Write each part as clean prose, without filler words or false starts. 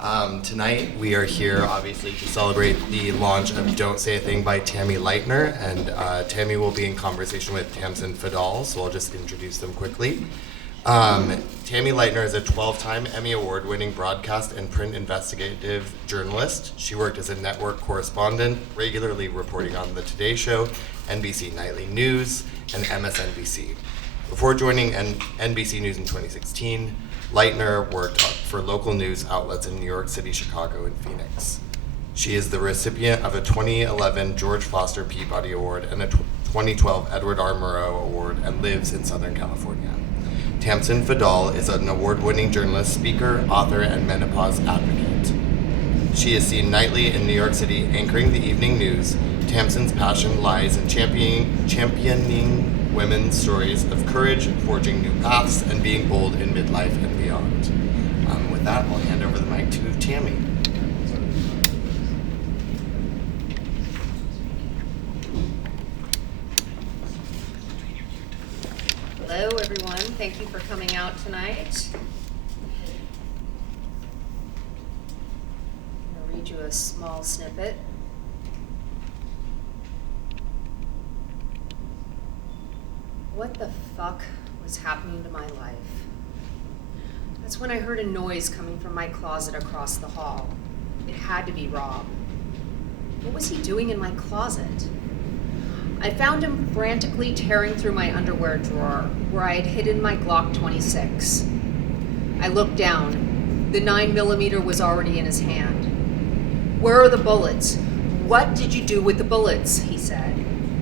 Tonight we are here obviously to celebrate the launch of Don't Say a Thing by Tammy Leitner, and Tammy will be in conversation with Tamsen Fadal, so I'll just introduce them quickly. Tammy Leitner is a 12-time Emmy Award-winning broadcast and print investigative journalist. She worked as a network correspondent, regularly reporting on The Today Show, NBC Nightly News, and MSNBC. Before joining NBC News in 2016, Leitner worked for local news outlets in New York City, Chicago, and Phoenix. She is the recipient of a 2011 George Foster Peabody Award and a 2012 Edward R. Murrow Award, and lives in Southern California. Tamsen Fadal is an award-winning journalist, speaker, author, and menopause advocate. She is seen nightly in New York City anchoring the evening news. Tamsen's passion lies in championing women's stories of courage, forging new paths, and being bold in midlife and beyond. With that, I'll hand over the mic to Tammy. Hello, everyone. Thank you for coming out tonight. I'm going to read you a small snippet. What the fuck was happening to my life? That's when I heard a noise coming from my closet across the hall. It had to be Rob. What was he doing in my closet? I found him frantically tearing through my underwear drawer where I had hidden my Glock 26. I looked down. The 9mm was already in his hand. Where are the bullets? What did you do with the bullets? He said,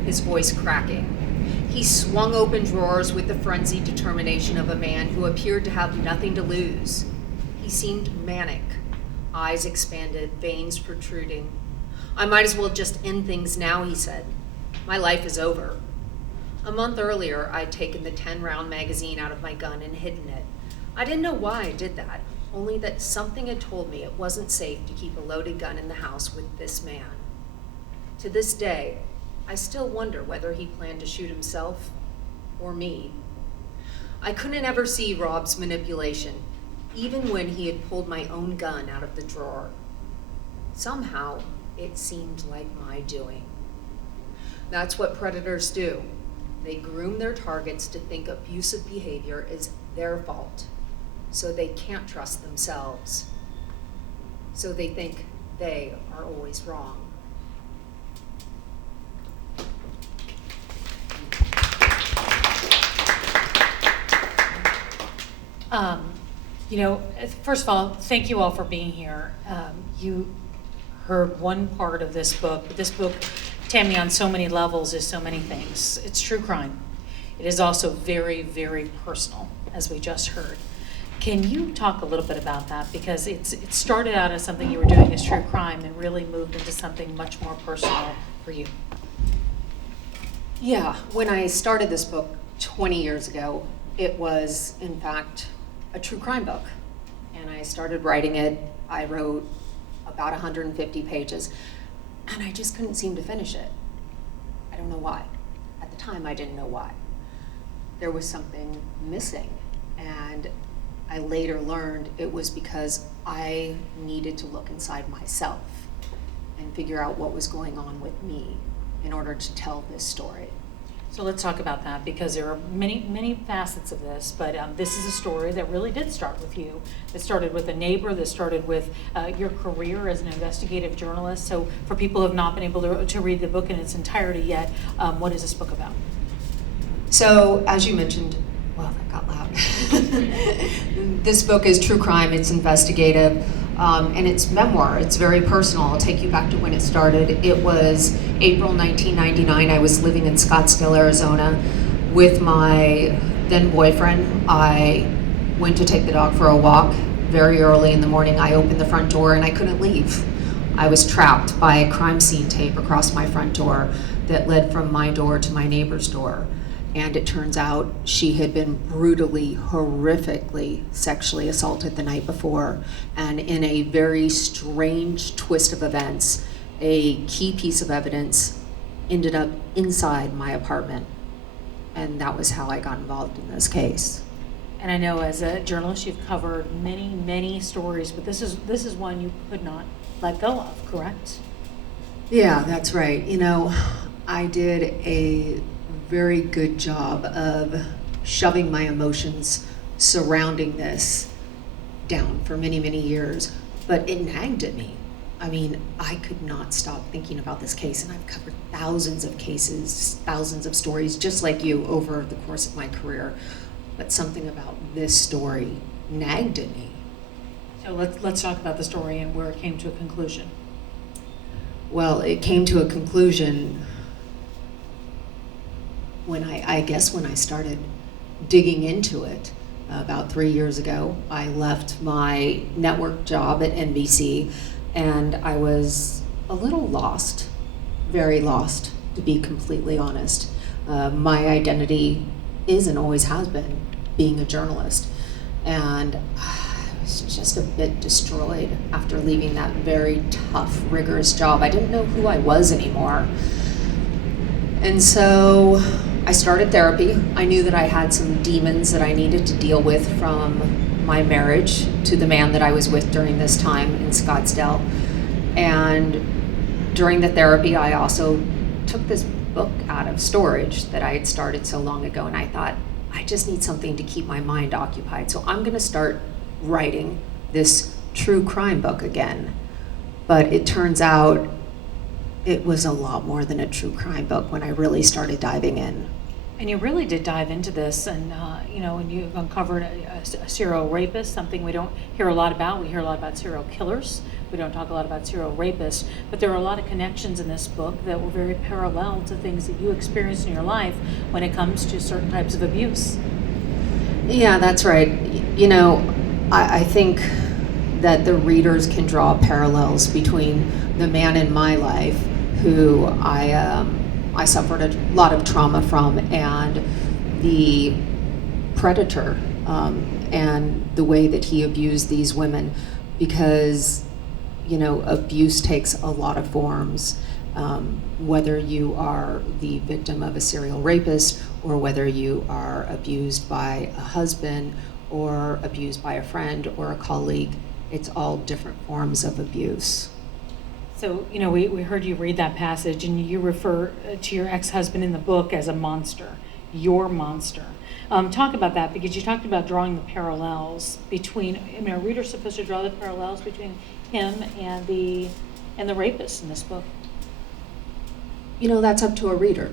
his voice cracking. He swung open drawers with the frenzied determination of a man who appeared to have nothing to lose. He seemed manic, eyes expanded, veins protruding. I might as well just end things now, he said. My life is over. A month earlier, I'd taken the 10-round magazine out of my gun and hidden it. I didn't know why I did that, only that something had told me it wasn't safe to keep a loaded gun in the house with this man. To this day, I still wonder whether he planned to shoot himself or me. I couldn't ever see Rob's manipulation, even when he had pulled my own gun out of the drawer. Somehow, it seemed like my doing. That's what predators do. They groom their targets to think abusive behavior is their fault, so they can't trust themselves. So they think they are always wrong. First of all, thank you all for being here. You heard one part of this book, but this book, Tammy, on so many levels is so many things. It's true crime. It is also very, very personal, as we just heard. Can you talk a little bit about that? Because it started out as something you were doing as true crime and really moved into something much more personal for you. Yeah, when I started this book 20 years ago, it was, in fact, a true crime book. And I started writing it. I wrote about 150 pages, and I just couldn't seem to finish it. I don't know why. At the time, I didn't know why. There was something missing, and I later learned it was because I needed to look inside myself and figure out what was going on with me in order to tell this story. So let's talk about that, because there are many, many facets of this, but this is a story that really did start with you. It started with a neighbor, that started with your career as an investigative journalist. So for people who have not been able to read the book in its entirety yet, what is this book about? So, as you mentioned, well, that got loud. This book is true crime, it's investigative, and it's memoir. It's very personal. I'll take you back to when it started. It was April 1999. I was living in Scottsdale, Arizona with my then boyfriend. I went to take the dog for a walk. Very early in the morning, I opened the front door and I couldn't leave. I was trapped by a crime scene tape across my front door that led from my door to my neighbor's door. And it turns out she had been brutally, horrifically sexually assaulted the night before. And in a very strange twist of events, a key piece of evidence ended up inside my apartment. And that was how I got involved in this case. And I know as a journalist, you've covered many, many stories, but this is one you could not let go of, correct? Yeah, that's right. You know, I did a very good job of shoving my emotions surrounding this down for many, many years, but it nagged at me. I mean, I could not stop thinking about this case, and I've covered thousands of cases, thousands of stories, just like you, over the course of my career. But something about this story nagged at me. So let's talk about the story and where it came to a conclusion. Well, it came to a conclusion when I guess when I started digging into it about 3 years ago. I left my network job at NBC, and I was a little lost, very lost, to be completely honest. My identity is and always has been being a journalist, and I was just a bit destroyed after leaving that very tough, rigorous job. I didn't know who I was anymore. And so I started therapy. I knew that I had some demons that I needed to deal with from my marriage to the man that I was with during this time in Scottsdale. And during the therapy, I also took this book out of storage that I had started so long ago, and I thought, I just need something to keep my mind occupied. So I'm gonna start writing this true crime book again. But it turns out it was a lot more than a true crime book when I really started diving in. And you really did dive into this, and and you've uncovered a serial rapist, something we don't hear a lot about. We hear a lot about serial killers. We don't talk a lot about serial rapists, but there are a lot of connections in this book that were very parallel to things that you experienced in your life when it comes to certain types of abuse. Yeah, that's right. You know, I think that the readers can draw parallels between the man in my life who I suffered a lot of trauma from, and the predator, and the way that he abused these women, because abuse takes a lot of forms, whether you are the victim of a serial rapist or whether you are abused by a husband or abused by a friend or a colleague. It's all different forms of abuse. So, we heard you read that passage, and you refer to your ex-husband in the book as a monster, your monster. Talk about that, because you talked about drawing the parallels between, are readers supposed to draw the parallels between him and the rapist in this book? That's up to a reader.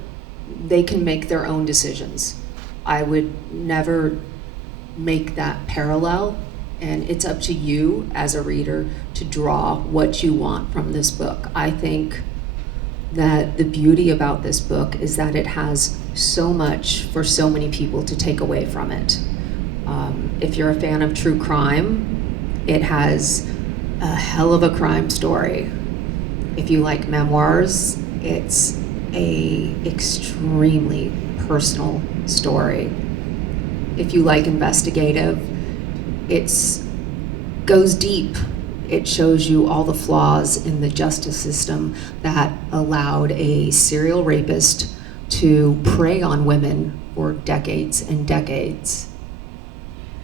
They can make their own decisions. I would never make that parallel, and it's up to you as a reader to draw what you want from this book. I think that the beauty about this book is that it has so much for so many people to take away from it. If you're a fan of true crime, it has a hell of a crime story. If you like memoirs, it's a extremely personal story. If you like investigative, it goes deep. It shows you all the flaws in the justice system that allowed a serial rapist to prey on women for decades and decades.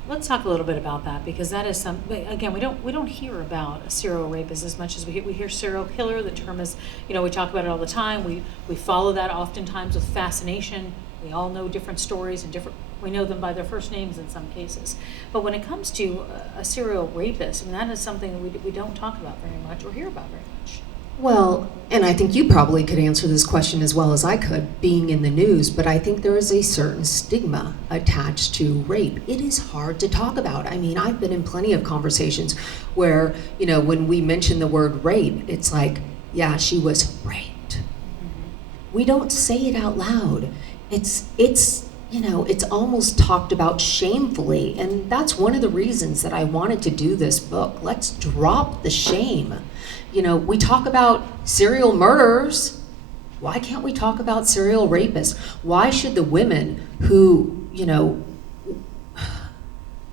Let's talk a little bit about that, because that is again, we don't hear about a serial rapist as much as we hear serial killer. The term is, we talk about it all the time. We follow that oftentimes with fascination. We all know different stories and we know them by their first names in some cases. But when it comes to a serial rapist, that is something that we don't talk about very much or hear about very much. Well, and I think you probably could answer this question as well as I could, being in the news, but I think there is a certain stigma attached to rape. It is hard to talk about. I've been in plenty of conversations where, when we mention the word rape, it's like, yeah, she was raped. Mm-hmm. We don't say it out loud. It's almost talked about shamefully, and that's one of the reasons that I wanted to do this book. Let's drop the shame. We talk about serial murderers. Why can't we talk about serial rapists? Why should the women who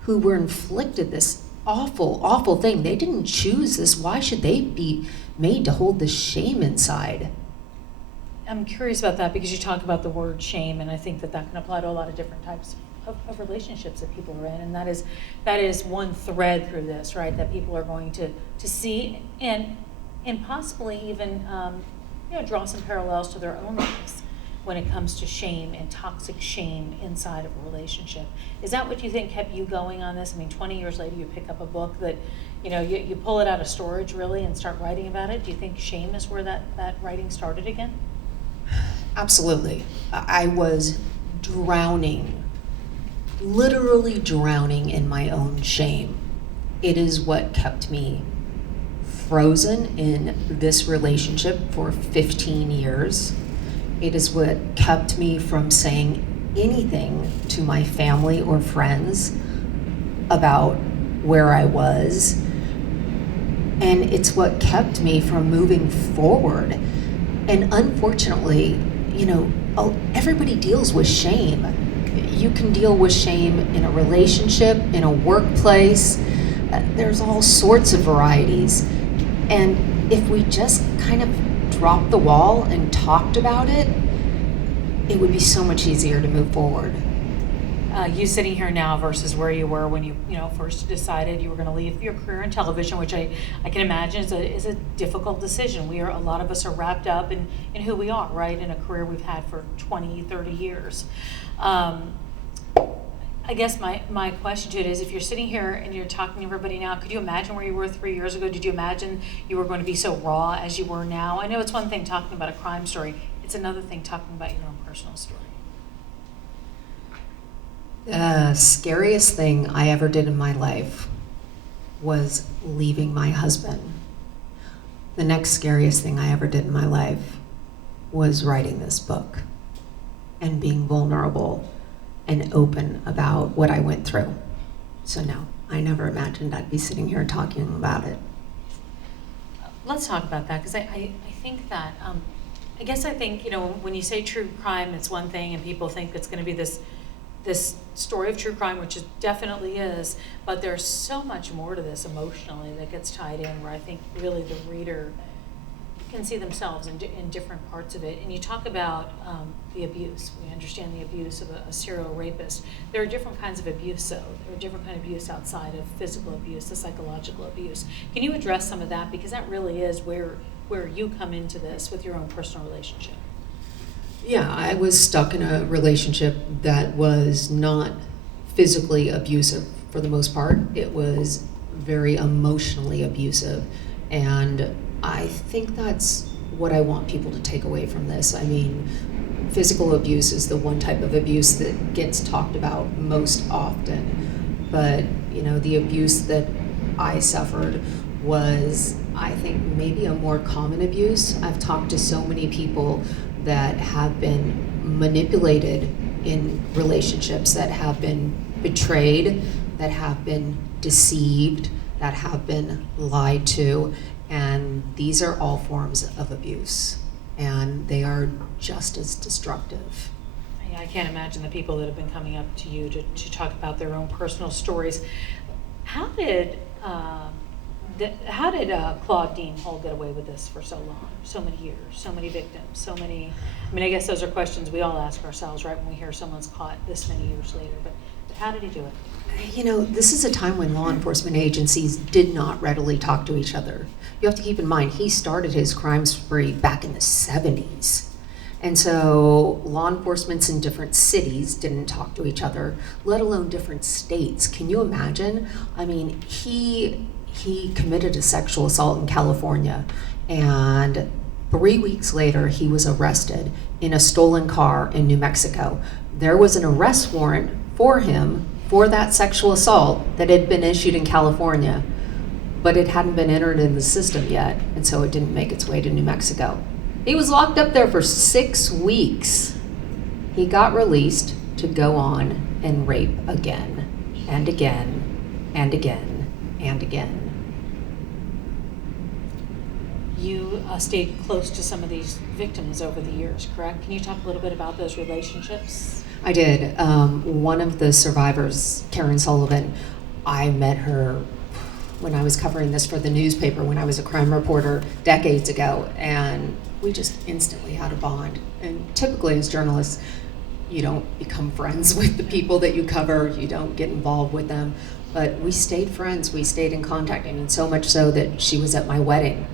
were inflicted this awful, awful thing, they didn't choose this, why should they be made to hold this shame inside? I'm curious about that, because you talk about the word shame, and I think that can apply to a lot of different types of relationships that people are in, and that is one thread through this, right? That people are going to see and possibly even draw some parallels to their own lives when it comes to shame and toxic shame inside of a relationship. Is that what you think kept you going on this? I mean, 20 years later, you pick up a book that, you pull it out of storage really and start writing about it. Do you think shame is where that writing started again? Absolutely. I was drowning, literally drowning in my own shame. It is what kept me frozen in this relationship for 15 years. It is what kept me from saying anything to my family or friends about where I was. And it's what kept me from moving forward. And unfortunately, everybody deals with shame. You can deal with shame in a relationship, in a workplace. There's all sorts of varieties. And if we just kind of dropped the wall and talked about it, it would be so much easier to move forward. You sitting here now versus where you were when you first decided you were going to leave your career in television, which I can imagine is a difficult decision. A lot of us are wrapped up in who we are, right, in a career we've had for 20, 30 years. I guess my question to it is, if you're sitting here and you're talking to everybody now, could you imagine where you were 3 years ago? Did you imagine you were going to be so raw as you were now? I know it's one thing talking about a crime story. It's another thing talking about your own personal story. The scariest thing I ever did in my life was leaving my husband. The next scariest thing I ever did in my life was writing this book and being vulnerable and open about what I went through. So no, I never imagined I'd be sitting here talking about it. Let's talk about that, because I think that, I think, when you say true crime, it's one thing, and people think it's going to be this story of true crime, which it definitely is, but there's so much more to this emotionally that gets tied in, where I think really the reader can see themselves in different parts of it. And you talk about the abuse. We understand the abuse of a serial rapist. There are different kinds of abuse, though. There are different kinds of abuse outside of physical abuse, the psychological abuse. Can you address some of that? Because that really is where you come into this with your own personal relationship. Yeah, I was stuck in a relationship that was not physically abusive for the most part. It was very emotionally abusive. And I think that's what I want people to take away from this. I mean, physical abuse is the one type of abuse that gets talked about most often. But, the abuse that I suffered was, I think, maybe a more common abuse. I've talked to so many people that have been manipulated in relationships, that have been betrayed, that have been deceived, that have been lied to, and these are all forms of abuse, and they are just as destructive. I can't imagine the people that have been coming up to you to talk about their own personal stories. How did Claude Dean Hall get away with this for so long, so many years, so many victims, I guess those are questions we all ask ourselves, right, when we hear someone's caught this many years later, but how did he do it? This is a time when law enforcement agencies did not readily talk to each other. You have to keep in mind, he started his crime spree back in the 70s. And so law enforcements in different cities didn't talk to each other, let alone different states. Can you imagine? I mean, he committed a sexual assault in California, and 3 weeks later he was arrested in a stolen car in New Mexico. There was an arrest warrant for him for that sexual assault that had been issued in California, but it hadn't been entered in the system yet, and so it didn't make its way to New Mexico. He was locked up there for 6 weeks. He got released to go on and rape again, and again, and again, and again. You stayed close to some of these victims over the years, correct? Can you talk a little bit about those relationships? I did. One of the survivors, Karen Sullivan, I met her when I was covering this for the newspaper when I was a crime reporter decades ago, and we just instantly had a bond. And typically as journalists, you don't become friends with the people that you cover, you don't get involved with them. But we stayed friends, we stayed in contact. I mean, so much so that she was at my wedding.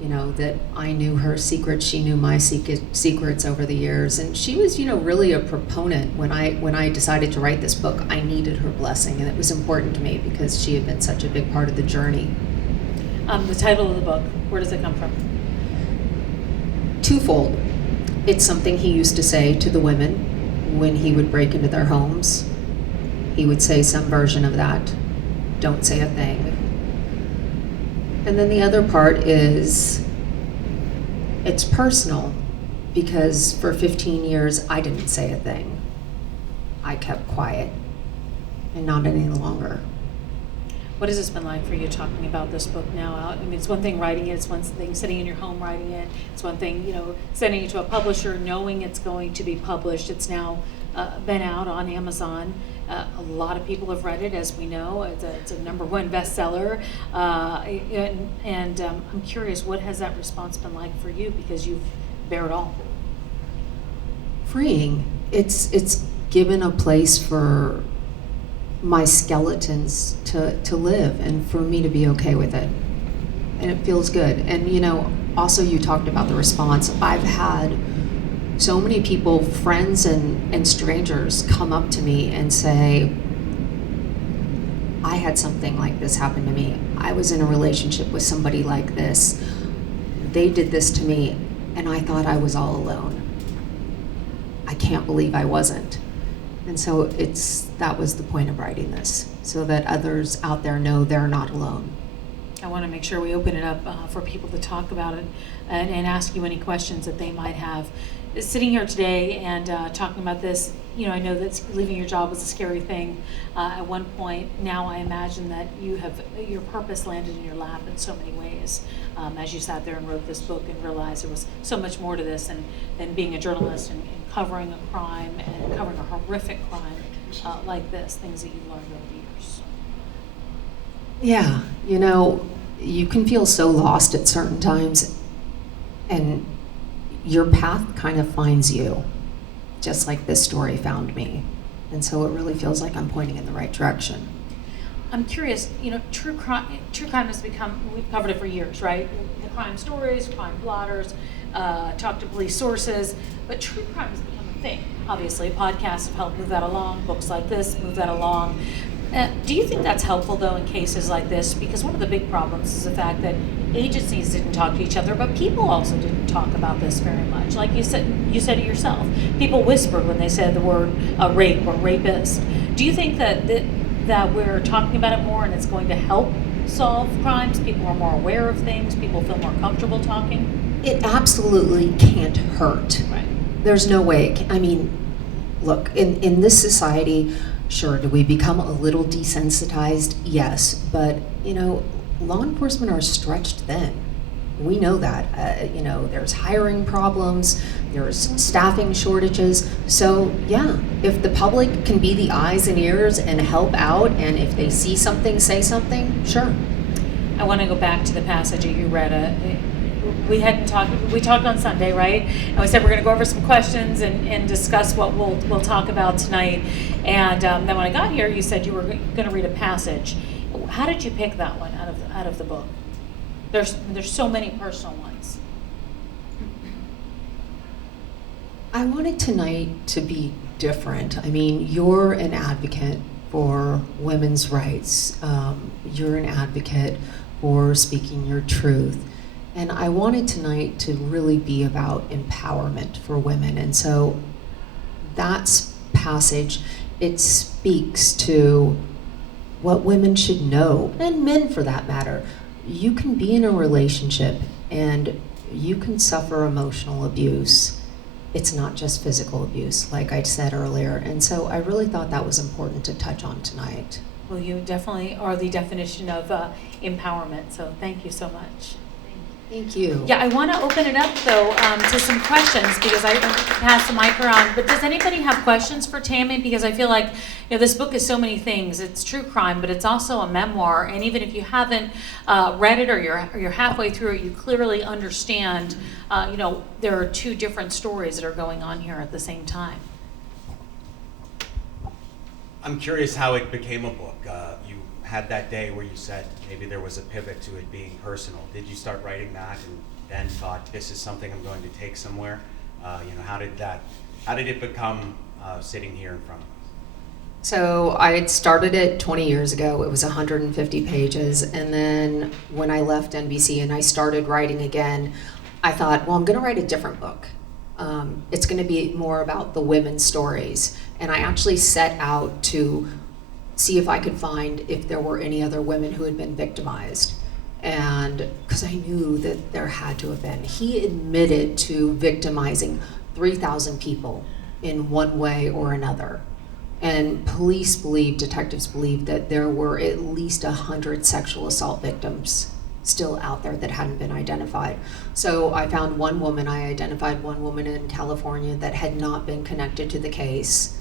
You know, that I knew her secrets, she knew my secrets over the years. And she was, you know, really a proponent. When I decided to write this book, I needed her blessing, and it was important to me because she had been such a big part of the journey. The title of the book, where does it come from? Twofold. It's something he used to say to the women when he would break into their homes. He would say some version of that, don't say a thing. And then the other part is, it's personal, because for 15 years I didn't say a thing. I kept quiet, and not any longer. What has this been like for you talking about this book now out? I mean, it's one thing writing it, it's one thing sitting in your home writing it, it's one thing, you know, sending it to a publisher, knowing it's going to be published. It's now been out on Amazon. A lot of people have read it, as we know. It's a #1 bestseller. I'm curious, what has that response been like for you? Because you've bared it all. Freeing. It's given a place for my skeletons to live, and for me to be okay with it. And it feels good. And you know, also you talked about the response. I've had so many people, friends and strangers, come up to me and say, I had something like this happen to me. I was in a relationship with somebody like this. They did this to me, and I thought I was all alone. I can't believe I wasn't. And so that was the point of writing this, so that others out there know they're not alone. I want to make sure we open it up for people to talk about it and ask you any questions that they might have. Sitting here today and talking about this, you know, I know that leaving your job was a scary thing at one point. Now I imagine that your purpose landed in your lap in so many ways as you sat there and wrote this book and realized there was so much more to this than being a journalist and covering a crime and covering a horrific crime like this, things that you've learned over the years. Yeah, you know, you can feel so lost at certain times, and your path kind of finds you, just like this story found me. And so it really feels like I'm pointing in the right direction. I'm curious, you know, true crime has become, we've covered it for years, right? The crime stories, crime blotters, talk to police sources, but true crime has become a thing. Obviously, podcasts have helped move that along, books like this move that along. Do you think that's helpful, though, in cases like this? Because one of the big problems is the fact that agencies didn't talk to each other, but people also didn't talk about this very much. Like you said it yourself. People whispered when they said the word rape or rapist. Do you think that we're talking about it more and it's going to help solve crimes? People are more aware of things. People feel more comfortable talking? It absolutely can't hurt. Right. There's no way. I mean, look, in this society, sure, do we become a little desensitized? Yes, but you know, law enforcement are stretched thin. We know that. You know, there's hiring problems, there's staffing shortages. So yeah, if the public can be the eyes and ears and help out, and if they see something, say something, sure. I want to go back to the passage that you read. We talked on Sunday, right? And we said we're going to go over some questions and discuss what we'll talk about tonight. And then when I got here, you said you were going to read a passage. How did you pick that one out of the book? There's so many personal ones. I wanted tonight to be different. I mean, you're an advocate for women's rights. You're an advocate for speaking your truth. And I wanted tonight to really be about empowerment for women. And so that passage, it speaks to what women should know, and men for that matter. You can be in a relationship and you can suffer emotional abuse. It's not just physical abuse, like I said earlier. And so I really thought that was important to touch on tonight. Well, you definitely are the definition of empowerment. So thank you so much. Thank you. Yeah, I want to open it up, though, to some questions, because I pass the mic around. But does anybody have questions for Tammy? Because I feel like, you know, this book is so many things. It's true crime, but it's also a memoir. And even if you haven't read it, or you're halfway through it, you clearly understand, you know, there are two different stories that are going on here at the same time. I'm curious how it became a book. You had that day where you said maybe there was a pivot to it being personal. Did you start writing that and then thought this is something I'm going to take somewhere? How did it become sitting here in front of us? So I had started it 20 years ago. It was 150 pages. And then when I left NBC and I started writing again, I thought, well, I'm going to write a different book. It's going to be more about the women's stories. And I actually set out to see if I could find if there were any other women who had been victimized. And because I knew that there had to have been. He admitted to victimizing 3,000 people in one way or another. And police believe, detectives believe, that there were at least 100 sexual assault victims still out there that hadn't been identified. So I found one woman, I identified one woman in California that had not been connected to the case.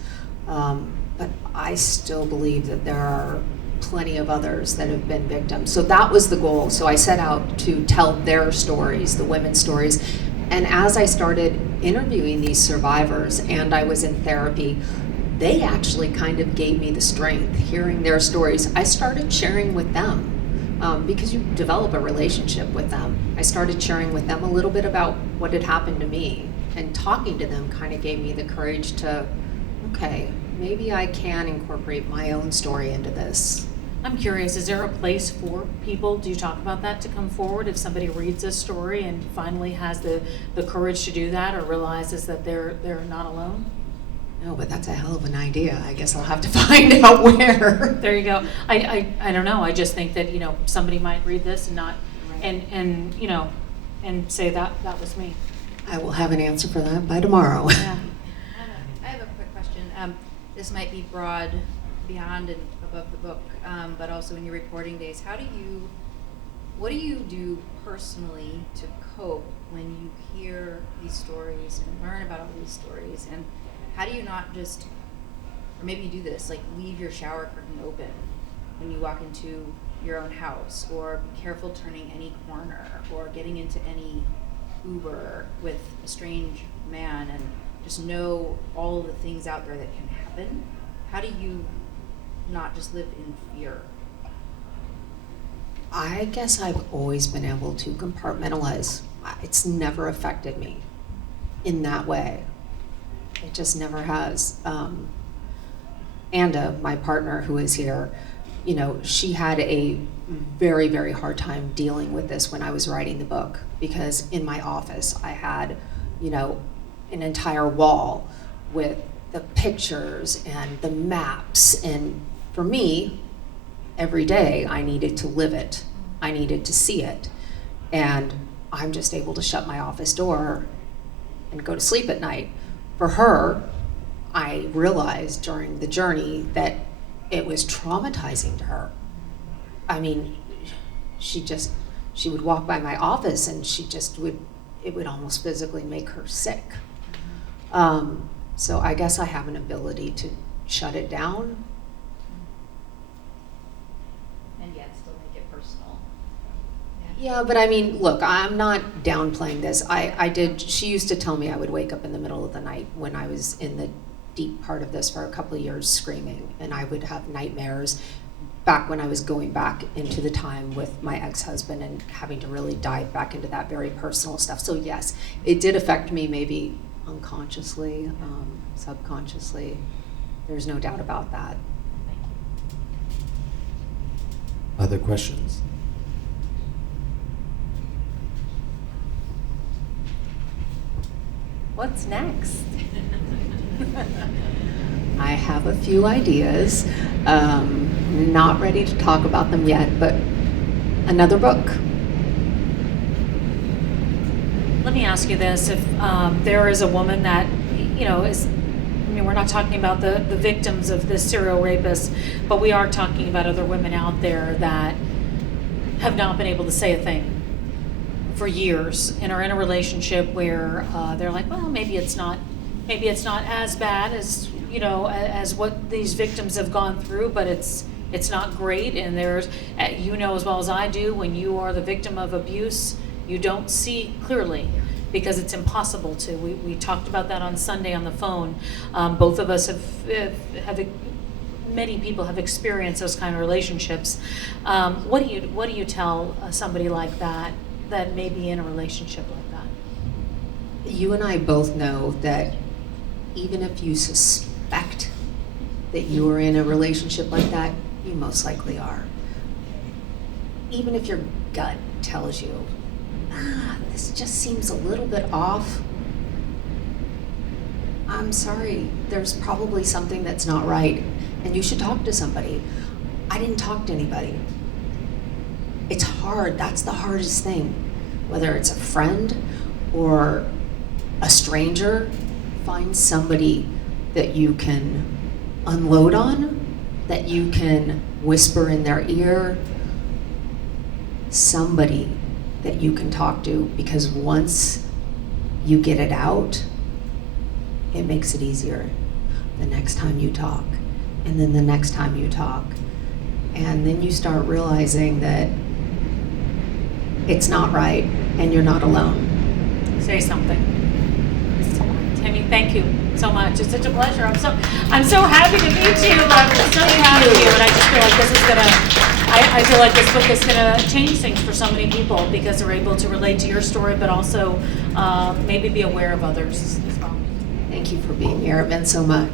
But I still believe that there are plenty of others that have been victims. So that was the goal. So I set out to tell their stories, the women's stories. And as I started interviewing these survivors and I was in therapy, they actually kind of gave me the strength, hearing their stories. I started sharing with them because you develop a relationship with them. I started sharing with them a little bit about what had happened to me, and talking to them kind of gave me the courage to, okay, maybe I can incorporate my own story into this. I'm curious, is there a place for people, do you talk about that, to come forward if somebody reads this story and finally has the courage to do that or realizes that they're not alone? No, but that's a hell of an idea. I guess I'll have to find out where. There you go. I don't know. I just think that, somebody might read this and not, and say that was me. I will have an answer for that by tomorrow. Yeah. I have a quick question. This might be broad, beyond and above the book, but also in your reporting days, what do you do personally to cope when you hear these stories and learn about all these stories? And how do you not just, or maybe you do this, like leave your shower curtain open when you walk into your own house, or be careful turning any corner, or getting into any Uber with a strange man, and just know all of the things out there that can happen? How do you not just live in fear? I guess I've always been able to compartmentalize. It's never affected me in that way. It just never has. Anda, my partner who is here, she had a very, very hard time dealing with this when I was writing the book, because in my office I had, an entire wall with the pictures and the maps. And for me, every day I needed to live it. I needed to see it. And I'm just able to shut my office door and go to sleep at night. For her, I realized during the journey that it was traumatizing to her. I mean, she would walk by my office and it would almost physically make her sick. So I guess I have an ability to shut it down. And yet still make it personal. Yeah, but I mean, look, I'm not downplaying this. She used to tell me I would wake up in the middle of the night when I was in the deep part of this for a couple of years screaming, and I would have nightmares back when I was going back into the time with my ex-husband and having to really dive back into that very personal stuff. So yes, it did affect me, maybe unconsciously, subconsciously. There's no doubt about that. Other questions? What's next? I have a few ideas. Not ready to talk about them yet, but another book. Let me ask you this: if there is a woman that, we're not talking about the victims of this serial rapist, but we are talking about other women out there that have not been able to say a thing for years and are in a relationship where they're like, well, maybe it's not as bad as as what these victims have gone through, but it's not great. And there's, as well as I do, when you are the victim of abuse, you don't see clearly because it's impossible to. We talked about that on Sunday on the phone. Both of us have many people have experienced those kind of relationships. What do you tell somebody like that may be in a relationship like that? You and I both know that even if you suspect that you are in a relationship like that, you most likely are. Even if your gut tells you, this just seems a little bit off, I'm sorry, there's probably something that's not right, and you should talk to somebody. I didn't talk to anybody. It's hard, that's the hardest thing. Whether it's a friend or a stranger, find somebody that you can unload on, that you can whisper in their ear, somebody that you can talk to, because once you get it out, it makes it easier the next time you talk, and then the next time you talk. And then you start realizing that it's not right and you're not alone. Say something. Tammy, thank you so much. It's such a pleasure. I'm so happy to meet you. I'm so proud of you, and I just feel like this is I feel like this book is gonna change things for so many people because they're able to relate to your story, but also maybe be aware of others as well. Thank you for being here. It meant so much.